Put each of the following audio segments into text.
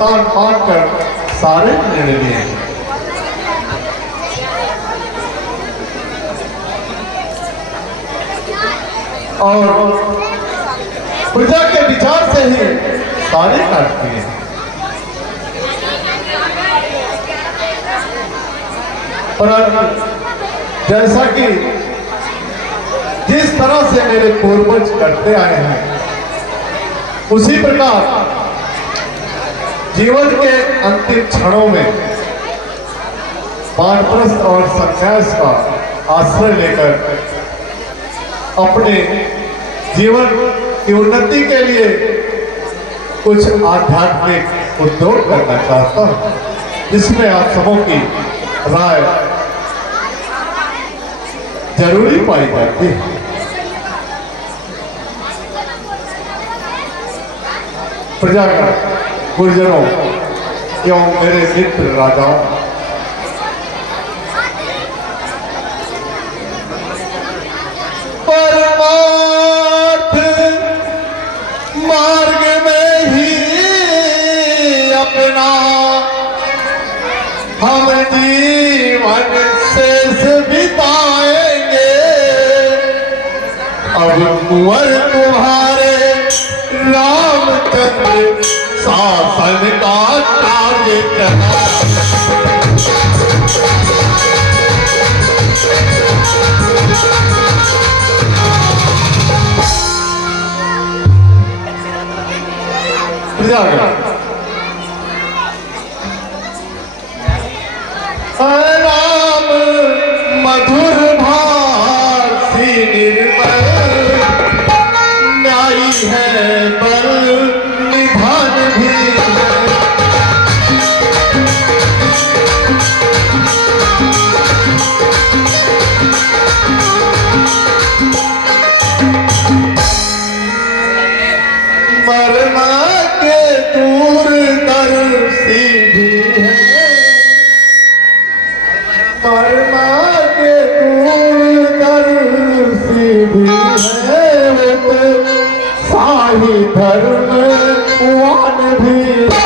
तान पान कर सारे निर्णय लिए। और प्रजा के विचार से ही सारे काटती हैं। परंतु जैसा कि जिस तरह से मेरे पूर्वज करते आए हैं, उसी प्रकार जीवन के अंतिम क्षणों में वानप्रस्थ और संन्यास का आश्रय लेकर अपने जीवन की उन्नति के लिए कुछ आध्यात्मिक उद्योग करना चाहता हूं, जिसमें आप सबों की राय जरूरी पाई जाती है। प्रजागण, गुर्जरों एवं मेरे मित्र राजाओं, परमार्थ मार्ग में ही अपना हम जीवन शेष बिताएंगे। अब कुंवर तुम्हारे रामचंद्र शासन का कार्य चला। राम मधुर भाषी निर्मल, न्यायी है बल निधान भी है। मरमा के दूरदर्शी भी है, मरमा के दूरदर्शी भी है। वो शाही धर्मवान भी है।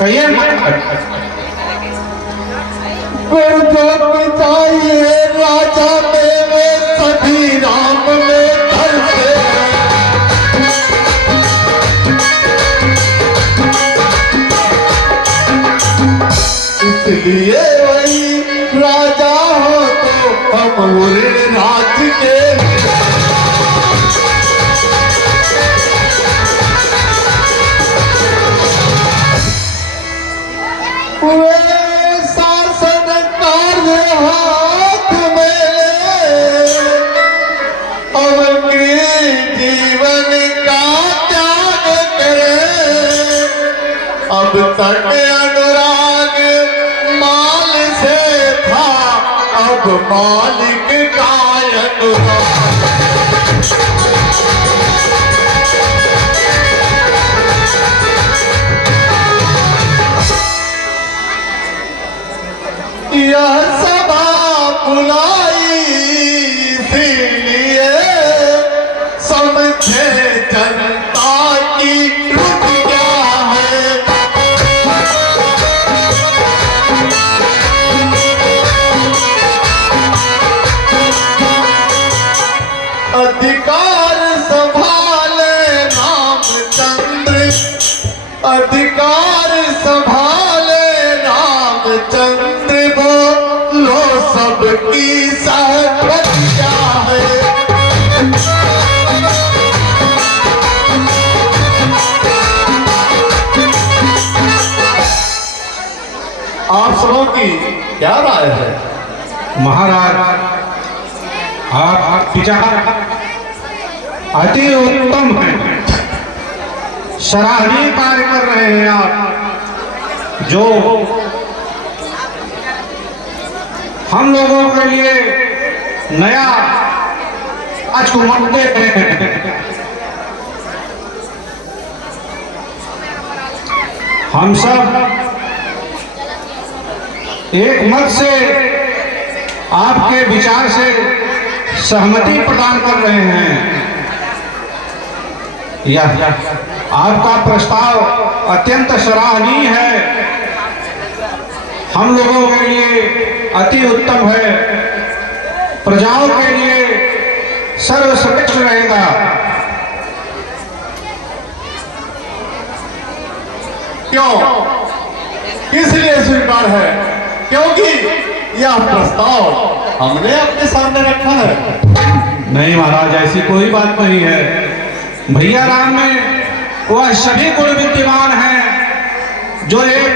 कहिए जो चाहिए राजा में वे सभी राम में धरते हैं। इसलिए वही राजा हो तो हम उन राज के शासन कार्य हाथ में ले, जीवन का त्याग करे। अब तक अनुराग माल से था, अब मालिक का अनुराग। यह सभा बुलाई इसीलिए समझे जनता की रुच क्या है। अधिकार संभाले रामचंद्र, अधिकार संभाले रामचंद्र, बोलो सबकी सहमत क्या है। आप सबों की क्या राय है? महाराज, आप विचार अति उत्तम है, सराहनीय कार्य कर रहे हैं आप, जो हम लोगों के लिए नया आज उमंगते हैं। हम सब एक मत से आपके विचार से सहमति प्रदान कर रहे हैं। यह आपका प्रस्ताव अत्यंत सराहनीय है, हम लोगों के लिए अति उत्तम है, प्रजाओं के लिए सर्वश्रेष्ठ रहेगा। क्यों, किस लिए स्वीकार है? क्योंकि यह प्रस्ताव हमने अपने सामने रखा है। नहीं महाराज, ऐसी कोई बात नहीं है। भैया राम में वह सभी गुण विद्यमान हैं जो एक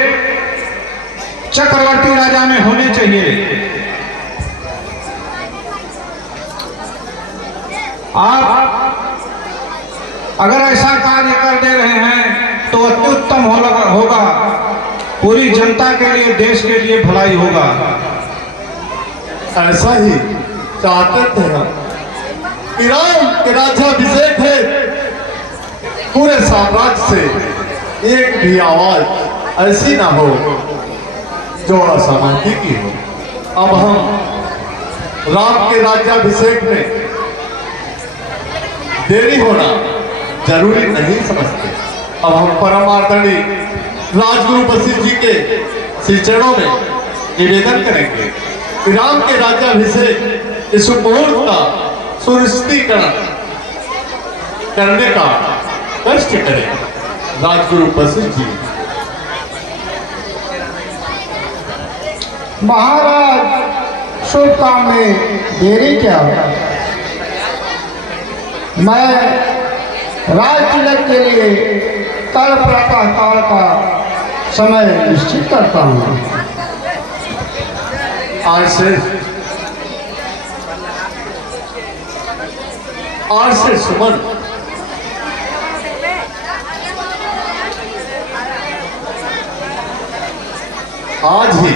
चक्रवर्ती राजा में होने चाहिए। आप अगर ऐसा कार्य कर दे रहे हैं तो अति उत्तम होगा, पूरी जनता के लिए, देश के लिए भलाई होगा। ऐसा ही चाहते थे हम कि राम के राज्याभिषेक है, पूरे साम्राज्य से एक भी आवाज ऐसी ना हो जो असहमति की हो। अब हम राम के राज्याभिषेक में देरी होना जरूरी नहीं समझते। अब हम परम आदरणीय राजगुरु वशिष्ठ जी के श्री चरणों में निवेदन करेंगे कि राम के राज्याभिषेक इस मुहूर्त का सुनिश्चितीकरण करने का कष्ट करें। राजगुरु वशिष्ठ जी। महाराज, शुभ काम में देरी क्या? मैं राज तिलक के लिए कल प्रातः काल का समय निश्चित करता हूँ। आज से सुमन आज ही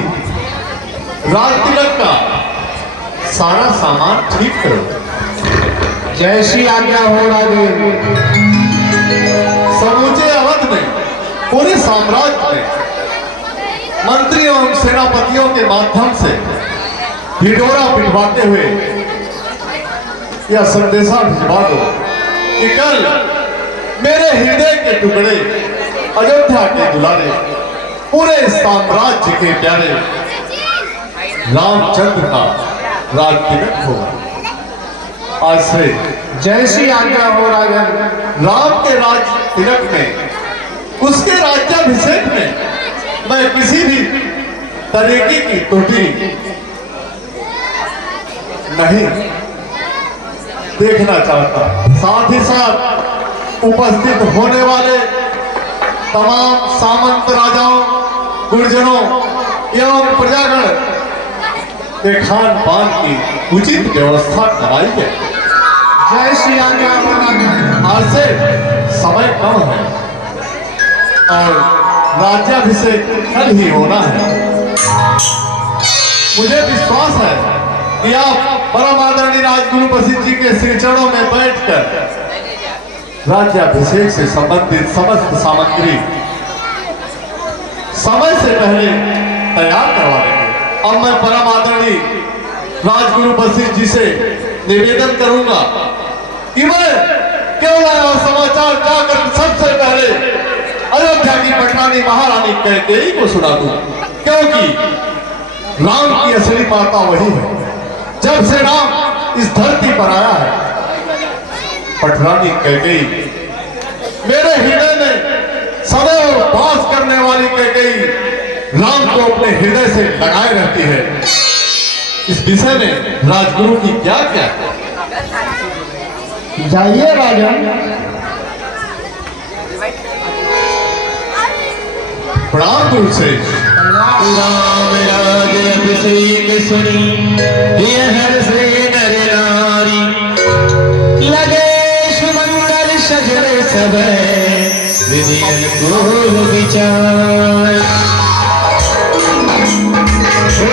राज तिलक का सारा सामान ठीक करो। जैसी आज्ञा हो राजेंद्र। समूचे अवध में, पूरे साम्राज्य में मंत्रियों एवं सेनापतियों के माध्यम से ढिढोरा पिटवाते हुए यह संदेशा भिजवा दो कि कल मेरे हृदय के टुकड़े, अयोध्या के दुलारे, पूरे साम्राज्य के प्यारे रामचंद्र का राज तिलक होगा। आज से जैसी आज्ञा हो राजन। राम के राज तिलक में, उसके राज्याभिषेक में मैं किसी भी तरीके की त्रुटि नहीं देखना चाहता। साथ ही साथ उपस्थित होने वाले तमाम सामंत राजाओं, गुर्जरों एवं प्रजागण के खान पान की उचित व्यवस्था कराई है। जैसी आज्ञा हो राजन। आज से समय कम है और राज्याभिषेक कल ही होना है। मुझे विश्वास है कि आप परम आदरणीय राजगुरु वशिष्ठ जी के श्री चरणों में बैठकर राज्याभिषेक से संबंधित समस्त सामग्री समय से पहले तैयार करवा देंगे। अब मैं परम आदरणीय राजगुरु वशिष्ठ जी से निवेदन करूंगा कि मैं केवल समाचार जाकर सबसे पहले अयोध्या की पटरानी महारानी कैकेयी को सुना दूं, क्योंकि राम की असली माता वही है। जब से राम इस धरती पर आया है, पटरानी कैकेयी मेरे हृदय में सदैव वास करने वाली कैकेयी राम को अपने हृदय से लगाए रहती है। इस विषय में राजगुरु की क्या क्या है? जाइए राजन। प्रणाम गुरु से। राम राज अभिषेक सुनी, ये हर से